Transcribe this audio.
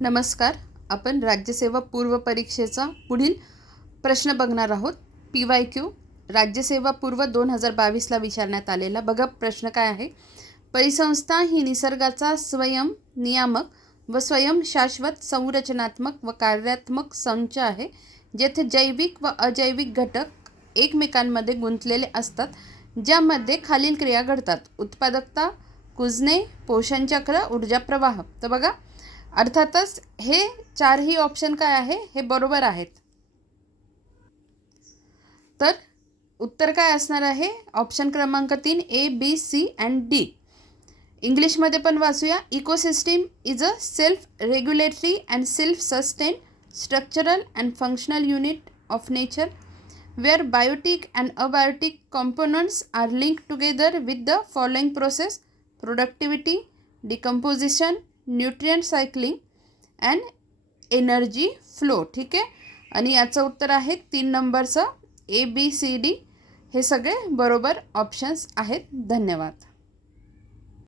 नमस्कार. आपण राज्यसेवा पूर्व परीक्षेचा पुढील प्रश्न बघणार आहोत. PYQ राज्यसेवा पूर्व 2022ला विचारण्यात आलेला. बघा प्रश्न काय आहे. परिसंस्था ही निसर्गाचा स्वयं नियामक व स्वयं शाश्वत संरचनात्मक व कार्यात्मक संच आहे, जेथे जैविक व अजैविक घटक एकमेकांमध्ये गुंतलेले असतात, ज्यामध्ये खालील क्रिया घडतात: उत्पादकता, कुजणे, पोषणचक्र, ऊर्जा प्रवाह. तर बघा, अर्थातच हे चारही ऑप्शन काय आहे, हे बरोबर आहेत. तर उत्तर काय असणार आहे? ऑप्शन क्रमांक 3 A, B, C and D. इंग्लिशमध्ये पण वाचूया. Ecosystem is a self regulatory and self sustain structural and functional unit of nature where biotic and abiotic components are linked together with the following process: productivity, decomposition, nutrient cycling and energy flow. ठीक आहे. आणि याचं उत्तर आहे 3 नंबरचं A, B, C, D. हे सगळे बरोबर ऑप्शन्स आहेत. धन्यवाद.